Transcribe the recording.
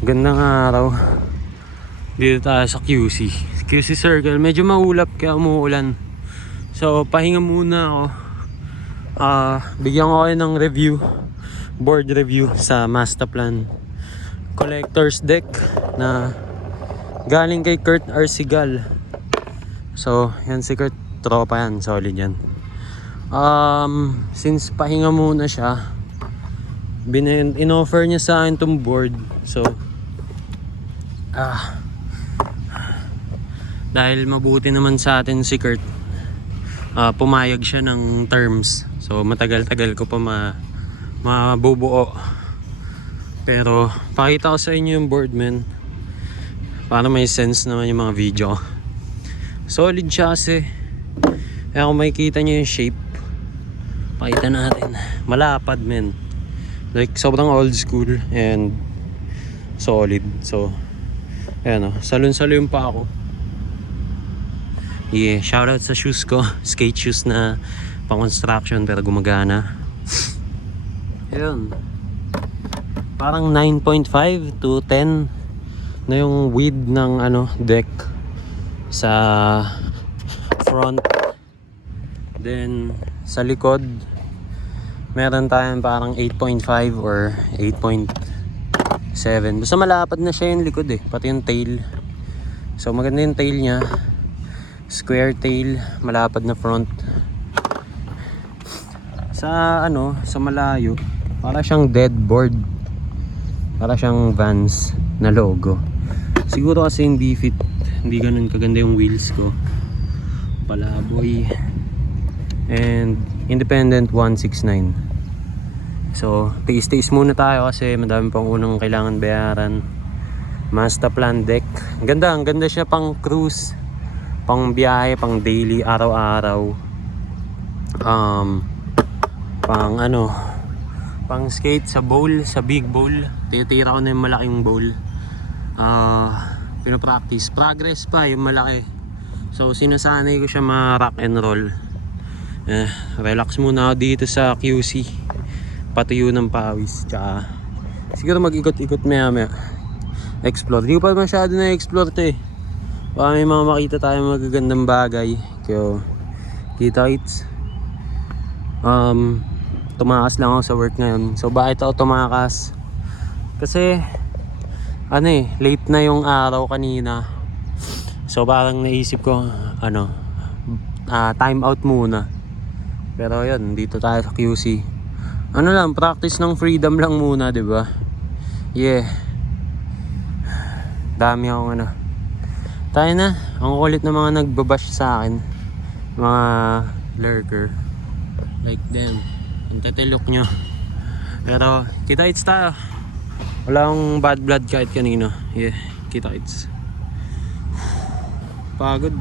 Gandang araw. Dito tayo sa QC Circle. Medyo maulap kaya umuulan. So pahinga muna ako. Bigyan ko kayo ng review, board review sa Mastaplan Collector's Deck na galing kay Kurt Arsigal. So yan si Kurt, tropa yan, solid yan. Since pahinga muna siya, in-offer niya sa akin tong board. So dahil mabuti naman sa atin si Kurt, pumayag siya ng terms. So matagal-tagal ko pa mabubuo. Pero pakita ko sa inyo yung board, men, para may sense naman yung mga video. Solid siya kasi. Kaya kung makikita nyo yung shape, pakita natin. Malapad, men. Like sobrang old school and solid. So ayan, salon-salo yung pa ako. Yeah, shoutout sa shoes ko. Skate shoes na pang construction pero gumagana. Ayun, parang 9.5 to 10 na yung width ng deck sa front. Then sa likod meron tayong parang 8.5 or 8.7. Basta malapad na siya yung likod pati yung tail. So maganda yung tail niya, square tail, malapad na front. Sa sa malayo, para siyang dead board, para siyang Vans na logo. Siguro kasi hindi ganun kaganda yung wheels ko. Palaboy and independent 169. So tiis-tiis muna tayo kasi madami pang unang kailangan bayaran. Mastaplan deck, ang ganda siya pang cruise, pang biyahe, pang daily, araw-araw. Pang skate sa bowl, sa big bowl. Titira ko na yung malaking bowl. Pinopractice. Progress pa yung malaki. So sinasanay ko siya ma-rock and roll. Relax muna ako dito sa QC. Patuyo ng pawis. Tsaka siguro mag-ikot-ikot maya. Explore. Di ko pa masyado na-explore to Baka may mga makita tayo magagandang bagay. Kaya kita-kits. Tumakas lang ako sa work ngayon. So bakit ako tumakas? Kasi late na yung araw kanina. So parang naisip ko time out muna. Pero yun, dito tayo sa QC. Practice ng freedom lang muna, 'di ba? Yeah. Dami akong tayo na. Ang kulit na mga nagbabash sa akin. Mga lurker. Like them. Ang tatilok nyo. Pero kita-its tayo. Wala akong bad blood kahit kanino. Yeah, kita-its. Pagod.